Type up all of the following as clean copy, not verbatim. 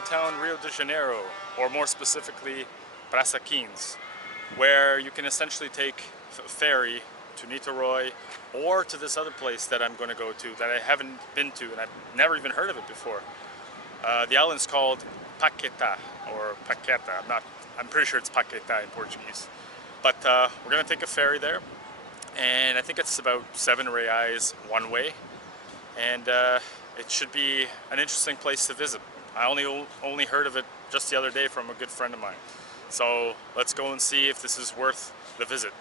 downtown Rio de Janeiro, or more specifically, Praça XV, where you can essentially take a ferry to Niterói or to this other place that I'm going to go to that I haven't been to and I've never even heard of it before. The island's called Paquetá, or Paquetá. I'm pretty sure it's Paquetá in Portuguese. But we're going to take a ferry there, and I think it's about 7 reais one way, and it should be an interesting place to visit. I only heard of it just the other day from a good friend of mine. So let's go and see if this is worth the visit.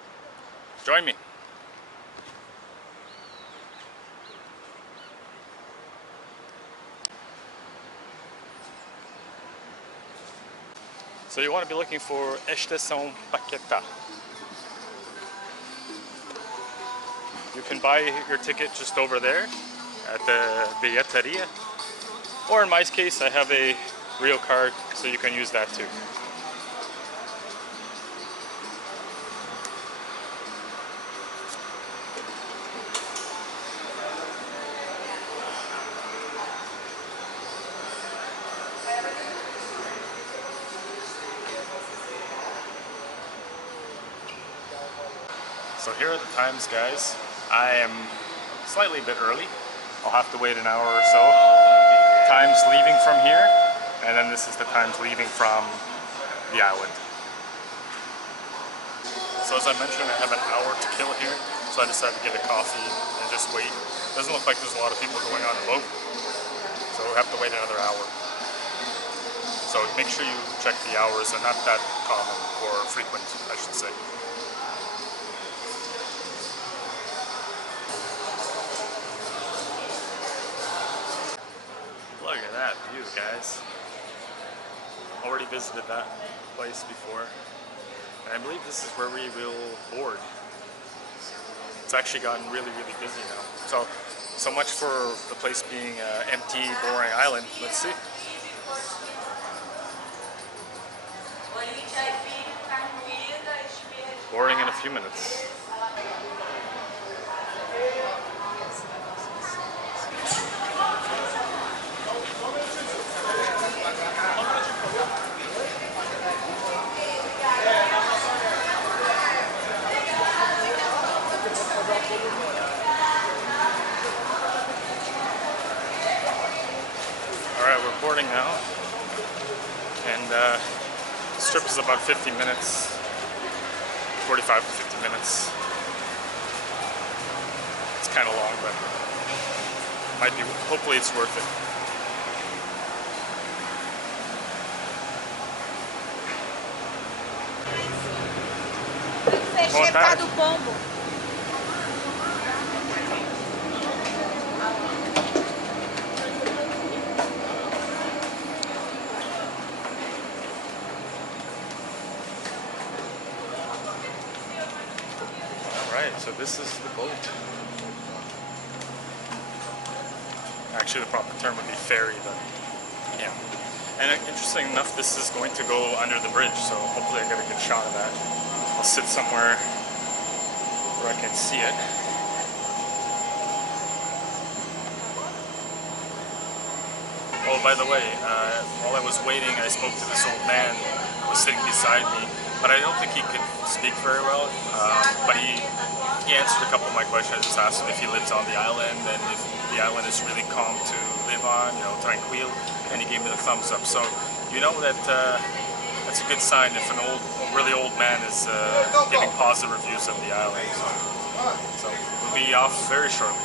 Join me. So you want to be looking for Estação Paquetá. You can buy your ticket just over there at the bilheteria, or in my case I have a Rio card, so you can use that too. So here are the times, guys. I am slightly a bit early. I'll have to wait an hour or so. Times leaving from here, and then this is the times leaving from the island. So as I mentioned, I have an hour to kill here, so I decided to get a coffee and just wait. Doesn't look like there's a lot of people going on the boat, so we'll have to wait another hour. So make sure you check the hours. They're not that common or frequent, I should say. Look at that view, guys. Already visited that place before, and I believe this is where we will board. It's actually gotten really, really busy now. So much for the place being an empty, boring island. Let's see. Boarding in a few minutes. Alright, we're boarding now, and this trip is about 50 minutes, 45 to 50 minutes. It's kind of long, but might be, hopefully it's worth it. Boa tarde. Alright, so this is the boat. Actually, the proper term would be ferry, but yeah. And interesting enough, this is going to go under the bridge, so hopefully I get a good shot of that. I'll sit somewhere where I can see it. Oh, by the way, while I was waiting, I spoke to this old man who was sitting beside me, but I don't think he could speak very well. But he answered a couple of my questions. I just asked him if he lives on the island and if the island is really calm to live on, you know, tranquil, and he gave me the thumbs up. So you know that that's a good sign if an really old man is giving positive reviews of the island. So we'll be off very shortly.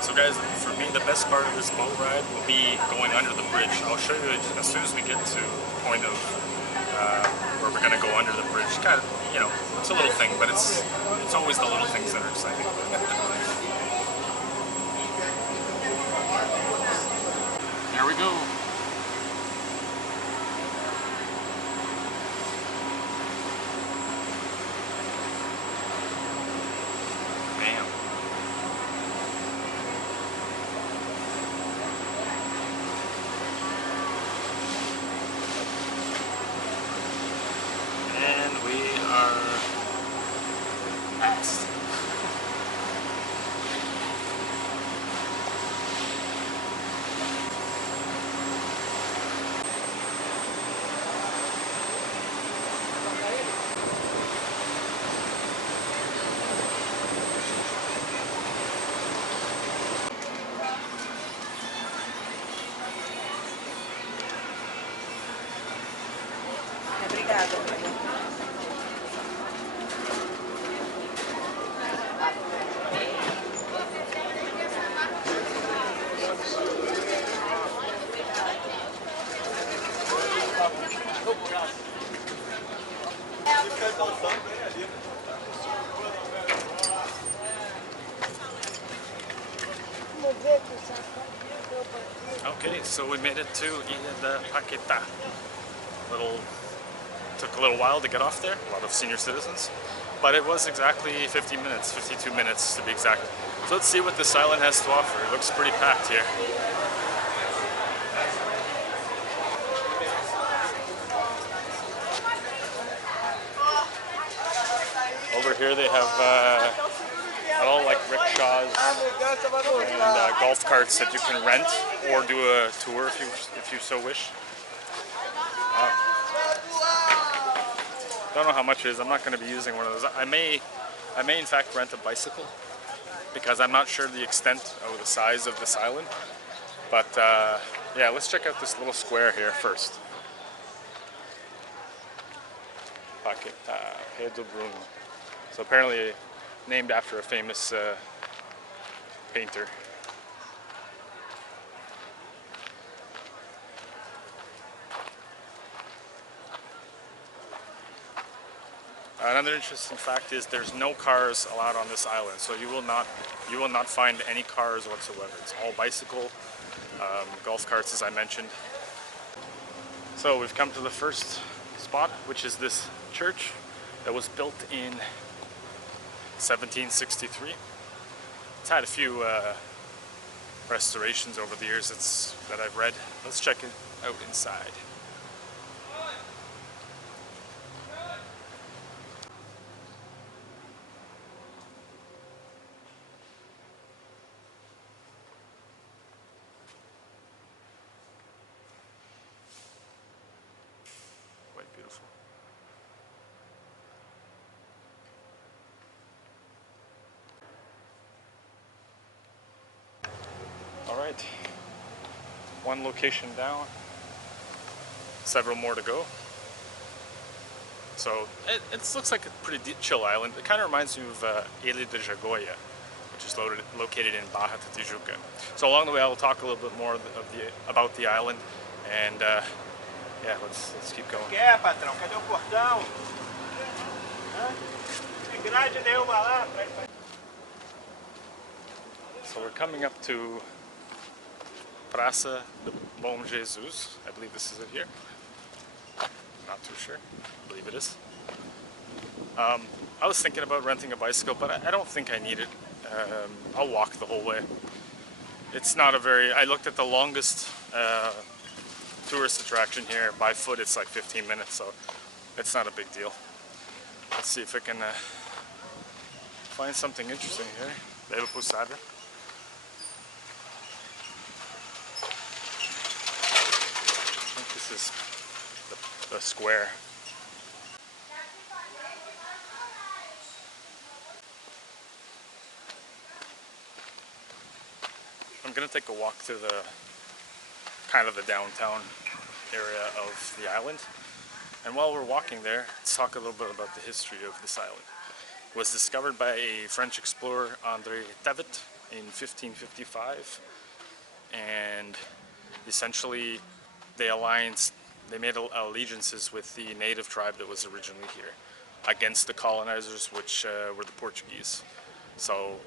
So guys, for me the best part of this boat ride will be going under the bridge. I'll show you as soon as we get to the point of where we're going to go under the bridge. Kind of, you know, it's a little thing, but it's always the little things that are exciting. Here we go. Okay, so we made it to the Paquetá. Took a little while to get off there, a lot of senior citizens, but it was exactly 50 minutes, 52 minutes to be exact. So let's see what this island has to offer. It looks pretty packed here. Over here they have all like rickshaws and golf carts that you can rent or do a tour if you so wish. Don't know how much it is. I'm not going to be using one of those. I may in fact rent a bicycle because I'm not sure the extent or the size of this island. But yeah, let's check out this little square here first. Paquetá Island. So apparently named after a famous painter. Another interesting fact is there's no cars allowed on this island, so you will not find any cars whatsoever. It's all bicycle, golf carts, as I mentioned. So we've come to the first spot, which is this church that was built in 1763. It's had a few restorations over the years that I've read. Let's check it out inside. Quite beautiful. Alright, one location down, several more to go. So it looks like a pretty chill island. It kind of reminds me of Rio de Janeiro, which is located in Barra de Tijuca. So along the way I will talk a little bit more about the island, and yeah, let's keep going. Quer, patrão? Cadê o portão? Tem grade nenhuma lá. So we're coming up to Praça Bom Jesus. I believe this is it here. Not too sure. I believe it is. I was thinking about renting a bicycle, but I don't think I need it. I'll walk the whole way. It's not a very... I looked at the longest tourist attraction here. By foot, it's like 15 minutes, so it's not a big deal. Let's see if I can find something interesting here. Leva Posada. I think this is the square. I'm gonna take a walk through the kind of the downtown area of the island. And while we're walking there, let's talk a little bit about the history of this island. It was discovered by a French explorer, André Tevet, in 1555, and essentially they made allegiances with the native tribe that was originally here against the colonizers, which were the Portuguese. So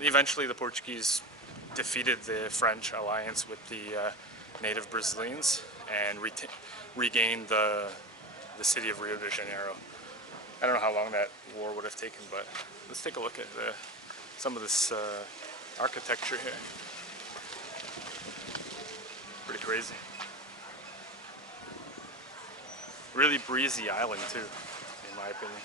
eventually the Portuguese defeated the French alliance with the native Brazilians and regained the city of Rio de Janeiro. I don't know how long that war would have taken, but let's take a look at some of this architecture here. Pretty crazy. Really breezy island too, in my opinion.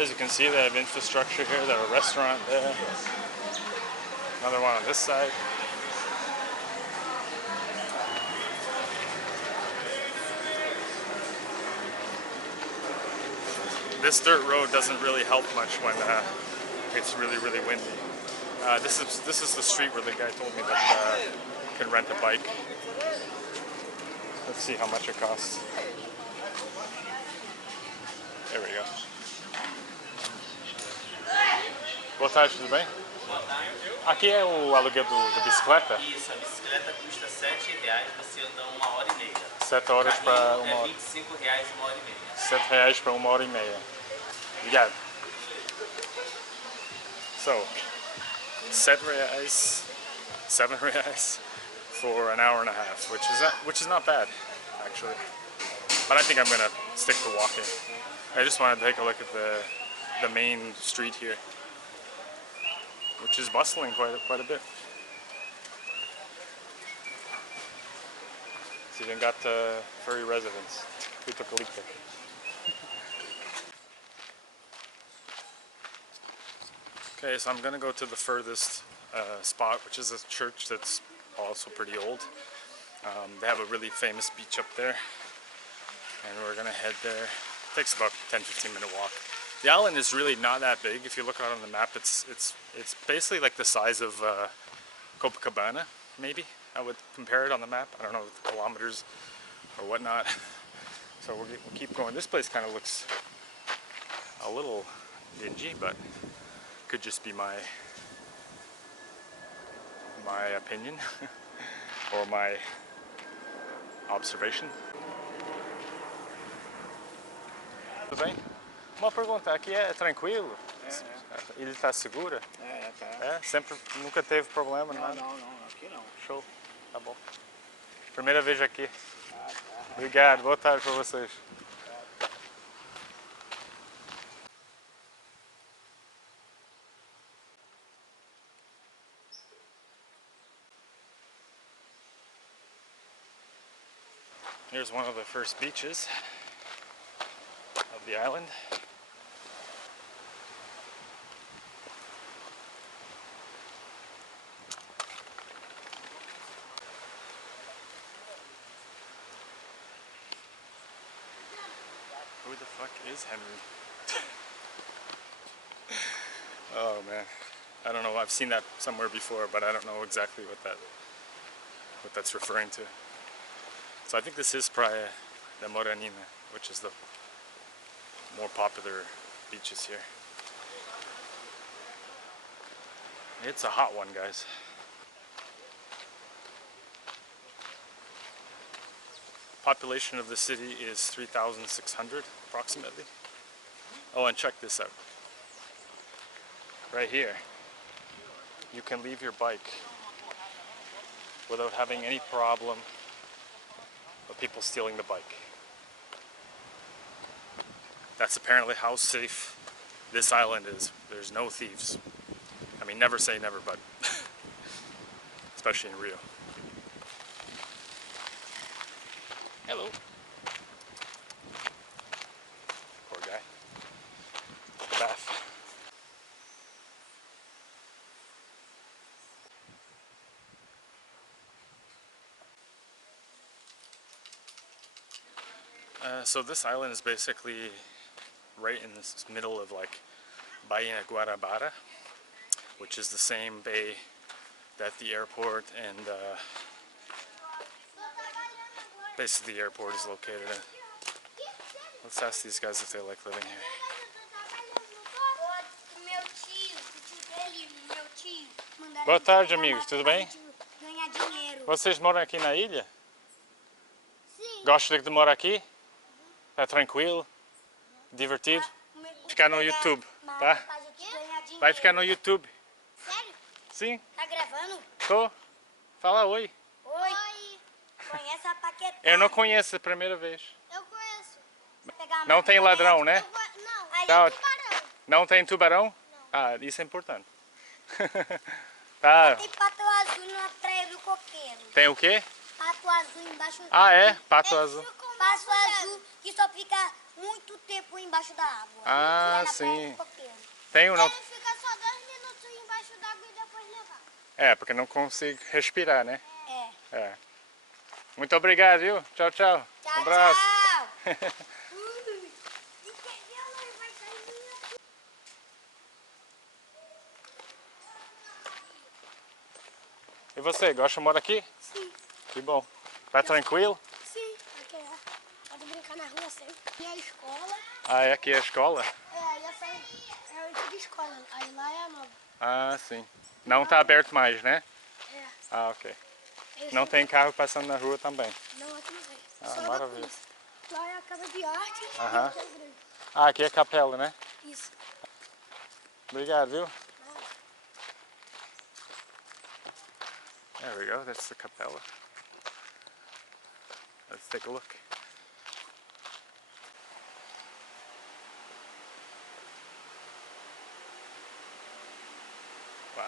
As you can see, they have infrastructure here. They have a restaurant there. Another one on this side. this dirt road doesn't really help much when it's really windy. This is the street where the guy told me that you can rent a bike. Let's see how much it costs. There we go. Boa tarde, tudo bem? Boa tarde. Aqui é o aluguel da bicicleta? Isso, a bicicleta custa R$7, você anda 1h30. 7 horas para uma hora. É R$25 1h30. R$7 para 1h30. Obrigado. So, R$7 for an hour and a half, which is not bad, actually. But I think I'm gonna stick to walking. I just wanted to take a look at the main street here, which is bustling quite a bit. It's even got furry residents. Okay, so I'm gonna go to the furthest spot, which is a church that's also pretty old. They have a really famous beach up there, and we're gonna head there. It takes about 10-15 minute walk. The island is really not that big. If you look out on the map, it's basically like the size of Copacabana, maybe. I would compare it on the map. I don't know, the kilometers or whatnot. So we'll keep going. This place kind of looks a little dingy, but could just be my opinion or my observation. Tudo bem? Uma pergunta, aqui é tranquilo? Ele está segura? Tá. É? Sempre, nunca teve problema, nada? Não, aqui não. Show, tá bom. Primeira vez aqui. Tá. Obrigado, boa tarde para vocês. Here's one of the first beaches of the island. Who the fuck is Henry? Oh man, I don't know. I've seen that somewhere before, but I don't know exactly what that's referring to. So I think this is Praia da Moranina, which is the more popular beaches here. It's a hot one, guys. Population of the city is 3,600 approximately. Oh, and check this out. Right here, you can leave your bike without having any problem of people stealing the bike. That's apparently how safe this island is. There's no thieves. I mean, never say never, but especially in Rio. Hello. Poor guy. The bath. So this island is basically right in the middle of like Bay Guanabara, which is the same bay that the airport and basically the airport is located in. Let's ask these guys if they like living here. Boa tarde, amigos. Tudo bem? Vocês moram aqui na ilha? Sim. Gostam de morar aqui? Tá tranquilo? Divertido? Ficar no YouTube, tá? Vai ficar no YouTube. Sério? Sim, Tá gravando? tô. Fala oi. Oi. Conhece a Paquetá? Eu não conheço, é a primeira vez. Eu conheço. Não tem ladrão, né? Não, aí Tá. é tubarão. Não tem tubarão? Não. Ah, isso é importante. Tá. Tem pato azul na praia do Coqueiro. Tem o quê? Pato azul embaixo. Ah, é? Pato azul. Pato azul que só fica muito tempo embaixo da água. Ah, E é na praia sim. do Coqueiro. Tem ou não? Ele fica só 2 minutos embaixo d'água e depois levar. É, porque não consigo respirar, né? É. É. Muito obrigado, viu? Tchau, tchau. Tchau, Um abraço. tchau. Entendeu? Ele vai você, gosta de morar aqui? Sim, Que bom. Tá tranquilo? sim. Aqui é. Pode brincar na rua sempre. E a escola. Ah, é aqui a escola? É, essa é a antiga escola. Aí lá é a nova. Ah, sim. Não tá aberto mais, né? É. Ah, ok. Esse Não tem carro passando na rua também? Não, aqui não tem. Ah, Só da maravilha. polícia. Lá é a casa de arte e Aham. aqui é a igreja. Ah, aqui é a capela, né? Isso. Obrigado, viu? Não. There we go, that's the capella. Let's take a look. Wow.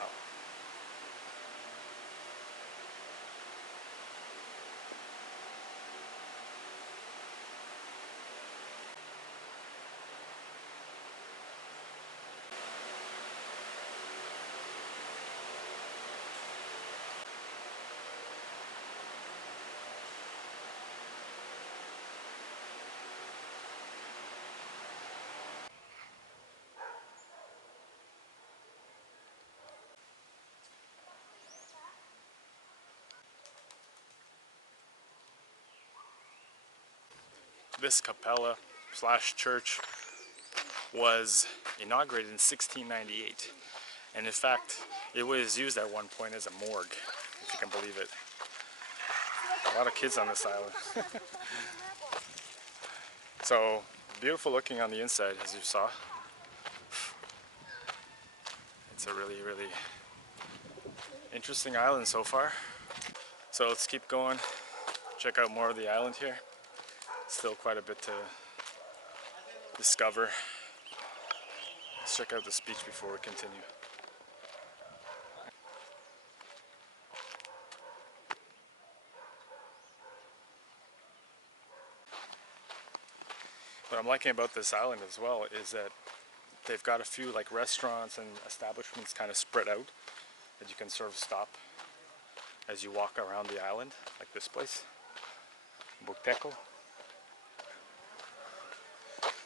This capella slash church was inaugurated in 1698, and in fact it was used at one point as a morgue, if you can believe it. A lot of kids on this island. So beautiful looking on the inside, as you saw. It's a really interesting island so far. So let's keep going, check out more of the island here. Still quite a bit to discover. Let's check out this beach before we continue. What I'm liking about this island as well is that they've got a few like restaurants and establishments kind of spread out that you can sort of stop as you walk around the island, like this place, Boteco.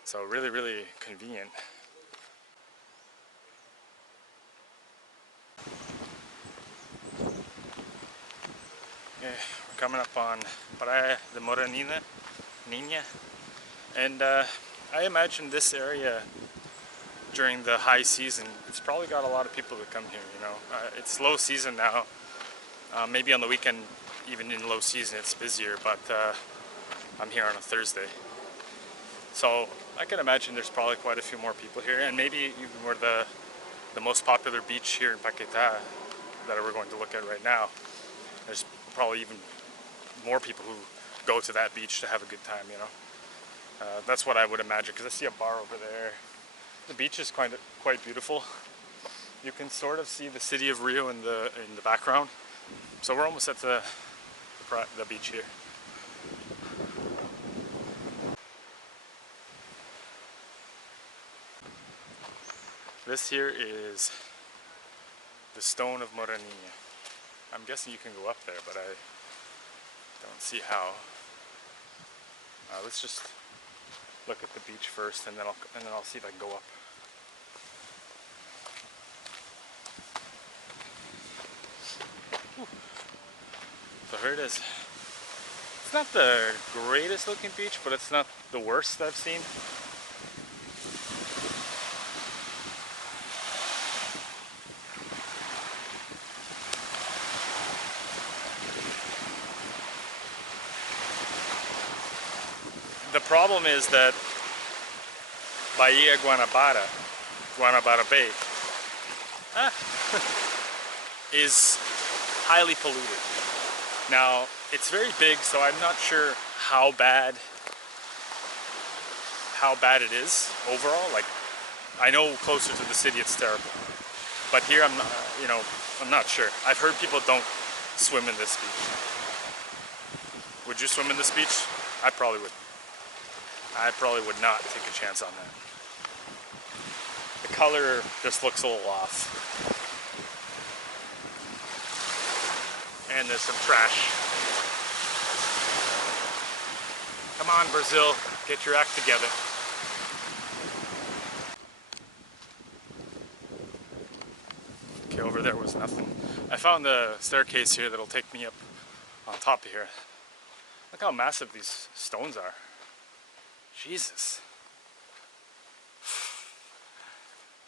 So really convenient. Okay, we're coming up on Praia de Moranina, Nina, and I imagine this area during the high season, it's probably got a lot of people that come here, you know. It's low season now. Maybe on the weekend, even in low season, it's busier, but I'm here on a Thursday. So I can imagine there's probably quite a few more people here, and maybe even more the most popular beach here in Paquetá that we're going to look at right now. There's probably even more people who go to that beach to have a good time, you know. That's what I would imagine, because I see a bar over there. The beach is quite beautiful. You can sort of see the city of Rio in the background. So we're almost at the beach here. This here is the stone of Moranina. I'm guessing you can go up there, but I don't see how. Let's just look at the beach first, and then I'll see if I can go up. Whew. So here it is. It's not the greatest looking beach, but it's not the worst I've seen. The problem is that Bahia Guanabara Bay, is highly polluted. Now, it's very big, so I'm not sure how bad it is overall. Like, I know closer to the city it's terrible, but here I'm not sure. I've heard people don't swim in this beach. Would you swim in this beach? I probably would. I probably would not take a chance on that. The color just looks a little off. And there's some trash. Come on, Brazil, get your act together. Okay, over over there was nothing. I found the staircase here that'll take me up on top of here. Look how massive these stones are. Jesus.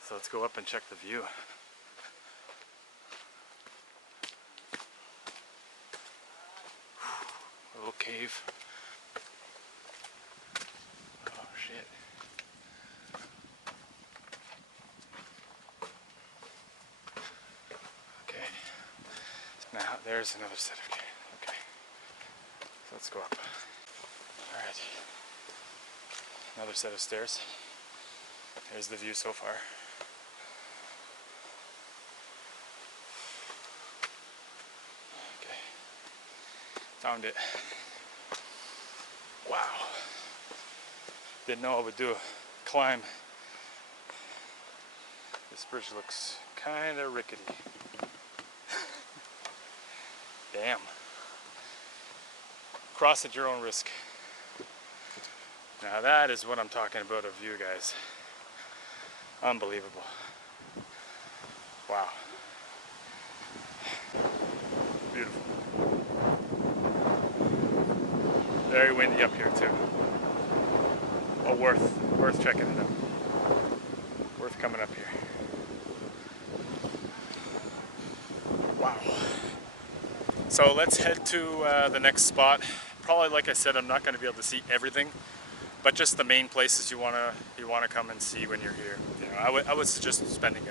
So let's go up and check the view. A little cave. Oh shit. Okay. Now there's another set of cave. Okay. So let's go up. Alright. Another set of stairs. Here's the view so far. Okay. Found it. Wow. Didn't know I would do a climb. This bridge looks kind of rickety. Damn. Cross at your own risk. Now that is what I'm talking about, a view, guys. Unbelievable. Wow. Beautiful. Very windy up here too. Oh, worth checking it out. Worth coming up here. Wow. So let's head to the next spot. Probably, like I said, I'm not going to be able to see everything, but just the main places you want to come and see when you're here. You know, I would suggest spending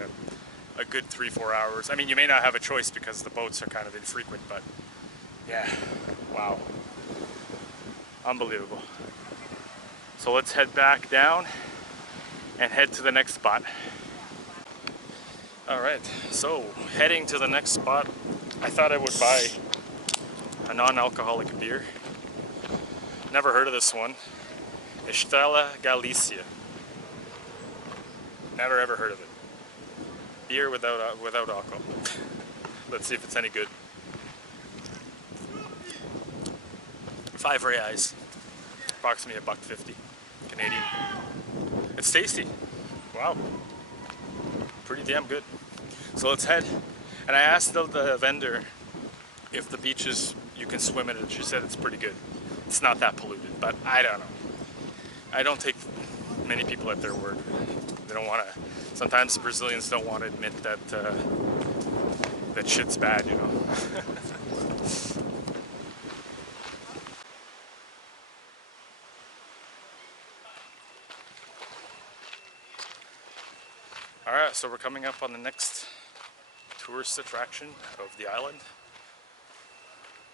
a good 3-4 hours. I mean, you may not have a choice because the boats are kind of infrequent, but yeah, wow, unbelievable. So let's head back down and head to the next spot. All right, so heading to the next spot, I thought I would buy a non-alcoholic beer. Never heard of this one. Estrela Galicia. Never ever heard of it. Beer without alcohol. Let's see if it's any good. 5 reais. Approximately $1.50 Canadian. It's tasty. Wow. Pretty damn good. So let's head. And I asked the vendor if the beaches you can swim in it. She said it's pretty good. It's not that polluted, but I don't know. I don't take many people at their word. They don't want to. Sometimes the Brazilians don't want to admit that that shit's bad, you know. All right, so we're coming up on the next tourist attraction of the island,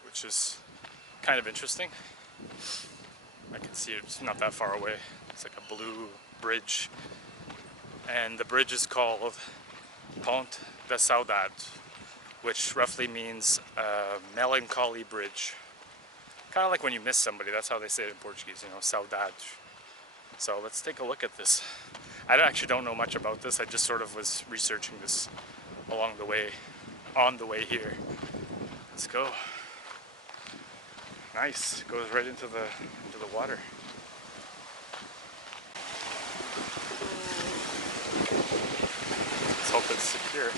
which is kind of interesting. I can see it's not that far away. It's like a blue bridge, and the bridge is called Ponte da Saudade, which roughly means melancholy bridge. Kind of like when you miss somebody, that's how they say it in Portuguese, you know, saudade. So let's take a look at this. I actually don't know much about this. I just sort of was researching this along the way, on the way here. Let's go. Nice. Goes right into the water. Let's hope it's secure.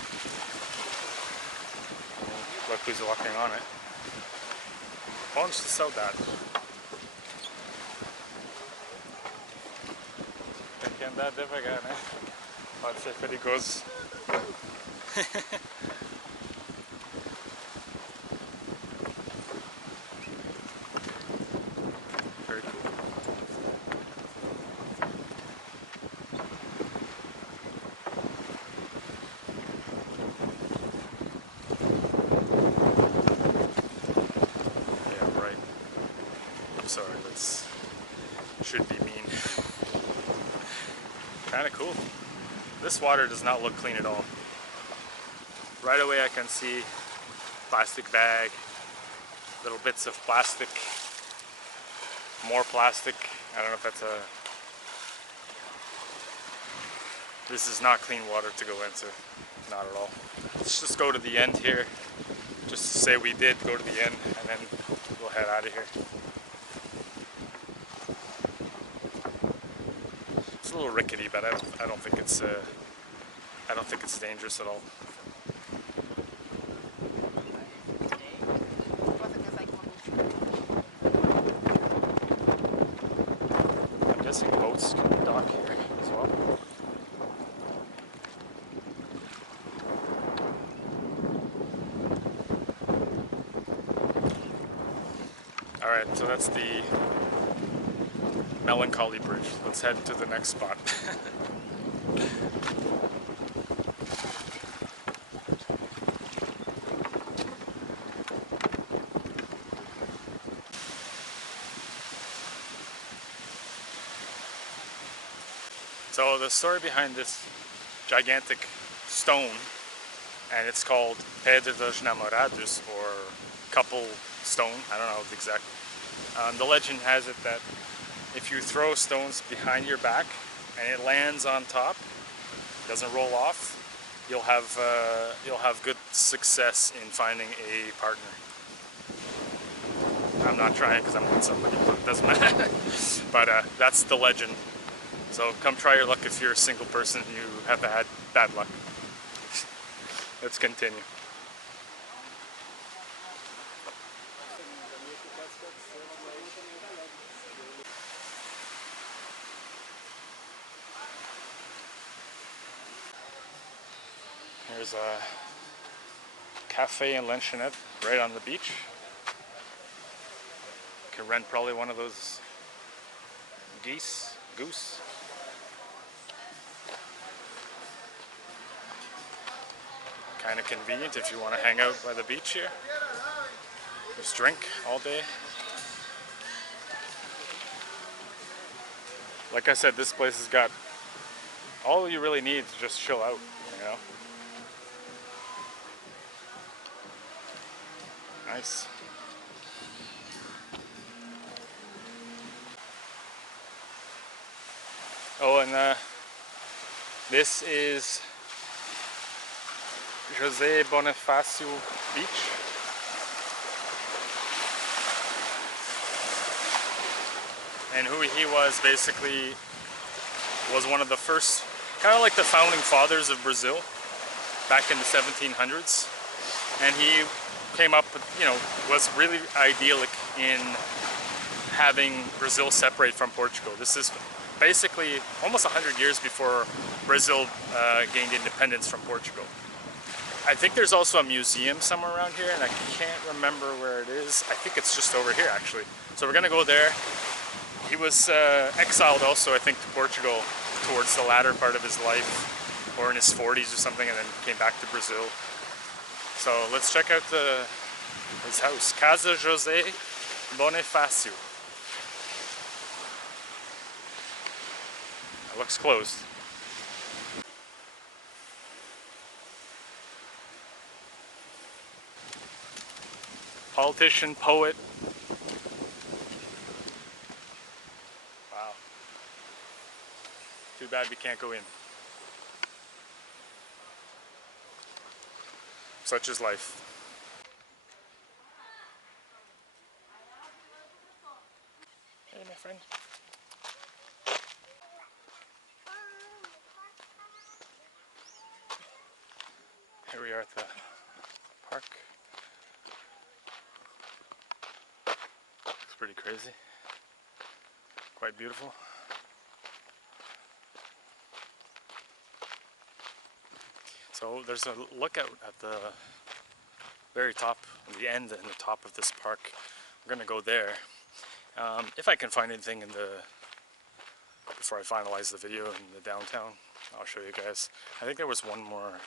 Look who's walking on it. Ponte da Saudade. Tem que andar devagar, né? Pode ser perigoso. Very cool. Yeah, right. Sorry, that's should be mean. Kind of cool. This water does not look clean at all. Right away I can see plastic bag, little bits of plastic, more plastic. I don't know if that's a... This is not clean water to go into, not at all. Let's just go to the end here, just to say we did go to the end, and then we'll head out of here. It's a little rickety, but I don't think it's dangerous at all. guessing boats can dock here as well. Alright, so that's the Melancholy Bridge. Let's head to the next spot. So the story behind this gigantic stone, and it's called Pedra dos Namorados, or couple stone, I don't know the exact. The legend has it that if you throw stones behind your back and it lands on top, doesn't roll off, you'll have good success in finding a partner. I'm not trying because I'm with somebody, so it doesn't matter. But that's the legend. So come try your luck if you're a single person and you have had bad luck. Let's continue. There's a cafe and luncheonette right on the beach. You can rent probably one of those goose. Kind of convenient if you want to hang out by the beach here. Just drink all day. Like I said, this place has got all you really need to just chill out, you know. Nice. Oh, and this is José Bonifácio Beach. And who he was basically was one of the first, kind of like the founding fathers of Brazil back in the 1700s. And he came up with, you know, was really idyllic in having Brazil separate from Portugal. This is basically almost 100 years before Brazil gained independence from Portugal. I think there's also a museum somewhere around here, and I can't remember where it is. I think it's just over here, actually. So we're gonna go there. He was exiled also, I think, to Portugal towards the latter part of his life, or in his 40s or something, and then came back to Brazil. So let's check out his house, Casa José Bonifácio. It looks closed. Politician, poet. Wow. Too bad we can't go in. Such is life. Hey, my friend. Here we are at the park. It's pretty crazy. Quite beautiful. So there's a lookout at the very top, the end and the top of this park. We're gonna go there. If I can find anything before I finalize the video in the downtown, I'll show you guys. I think there was one more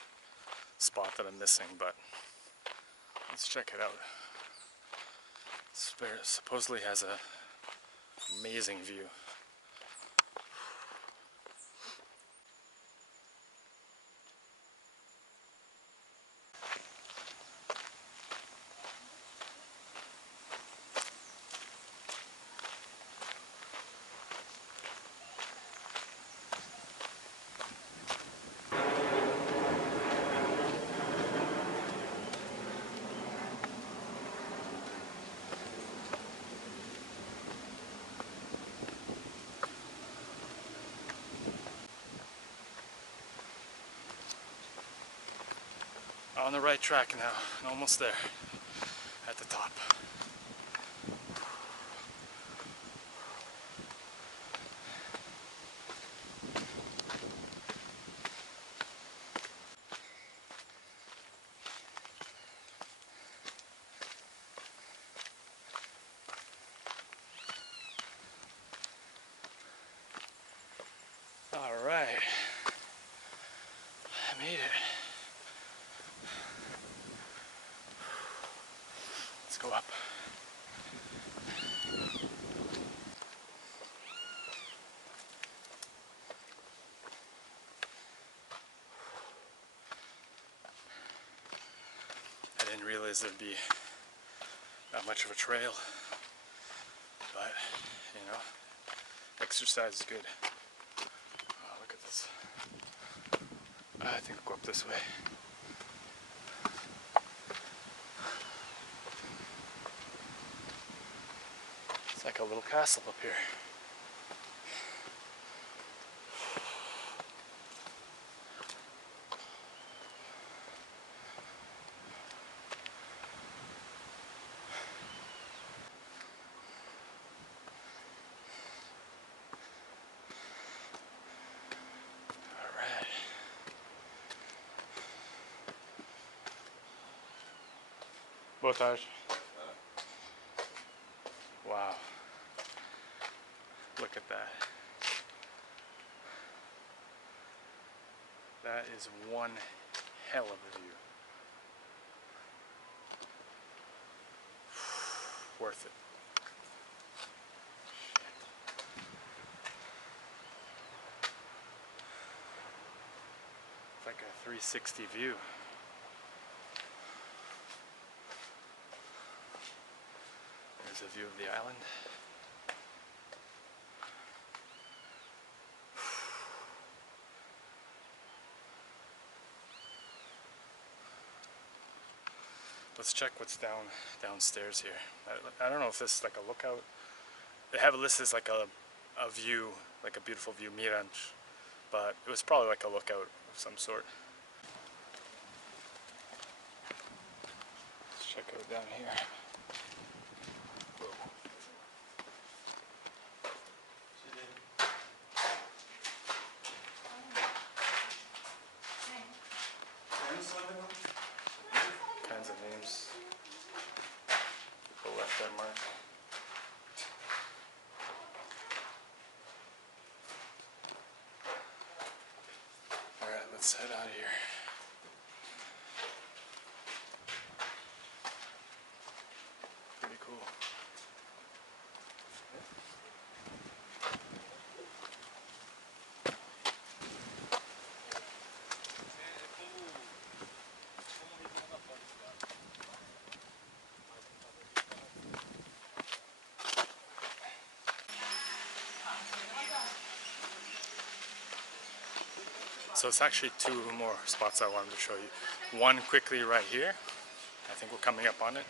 spot that I'm missing, but let's check it out. It supposedly has a amazing view. On the right track now, almost there, at the top. didn't realize there'd be not much of a trail, but you know, exercise is good. Oh, look at this. I think I'll go up this way. It's like a little castle up here. Boa tarde. Wow. Look at that. That is one hell of a view. Worth it. It's like a 360 view. There's a view of the island. Let's check what's downstairs here. I don't know if this is like a lookout. They have it listed as like a view, like a beautiful view, mirante, but it was probably like a lookout of some sort. Let's check out down here. Kinds of names. People left their mark. Alright, let's head out of here. Pretty cool. So it's actually two more spots I wanted to show you. One quickly right here. I think we're coming up on it.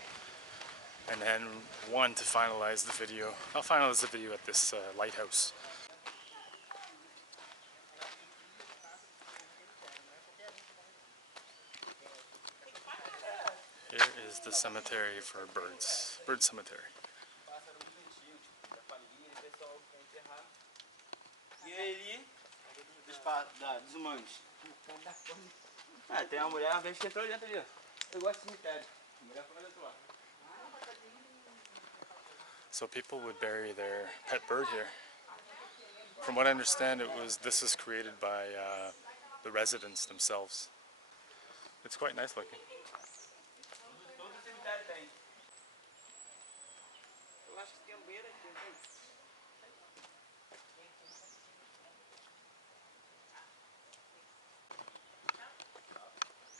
And then one to finalize the video. I'll finalize the video at this lighthouse. Here is the cemetery for birds. Bird cemetery. Dos humanos. Ah, tem uma mulher, uma vez que entrou dentro ali. Eu gosto de cemitério. A mulher foi lá dentro lá. So people would bury their pet bird here. From what I understand, this is created by the residents themselves. It's quite nice looking. Todo cemitério tem. Eu acho que tem um banheiro aqui, não tem?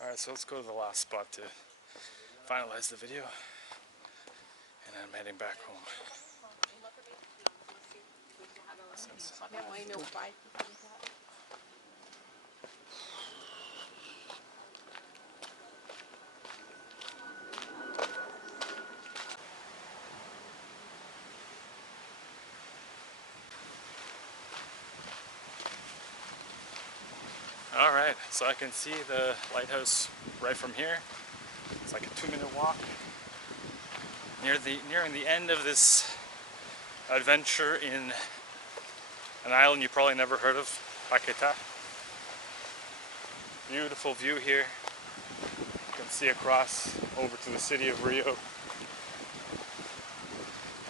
Alright, so let's go to the last spot to finalize the video, and I'm heading back home. Minha mãe e meu pai. Alright, so I can see the lighthouse right from here. It's like a 2-minute walk. Nearing the end of this adventure in an island you probably never heard of, Paquetá. Beautiful view here. You can see across over to the city of Rio.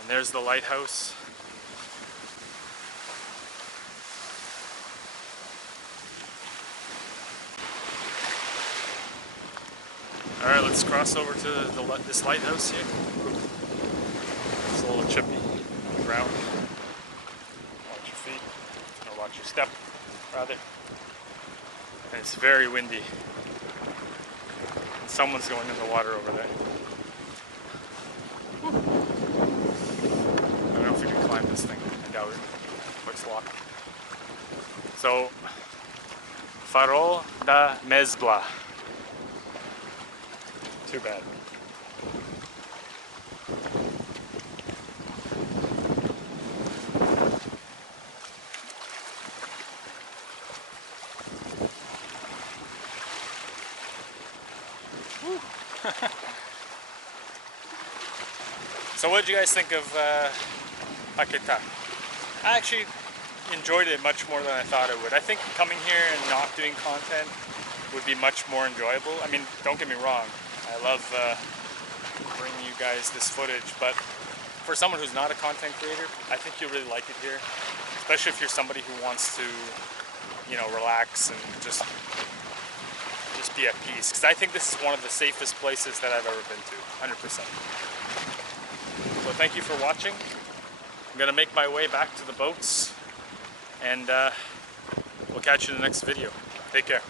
And there's the lighthouse. Alright, let's cross over to this lighthouse here. It's a little chippy on the ground. Watch your feet, or watch your step, rather. And it's very windy. You can Someone's going in the water over there. I don't know if you can climb this thing. I doubt it. Looks locked. So, Farol da Mesbla. Too bad. So what did you guys think of Paquetá? I actually enjoyed it much more than I thought I would. I think coming here and not doing content would be much more enjoyable. I mean, don't get me wrong, I love bringing you guys this footage, but for someone who's not a content creator, I think you'll really like it here, especially if you're somebody who wants to, you know, relax and just be at peace, because I think this is one of the safest places that I've ever been to, 100%. So thank you for watching. I'm gonna make my way back to the boats, and we'll catch you in the next video. Take care.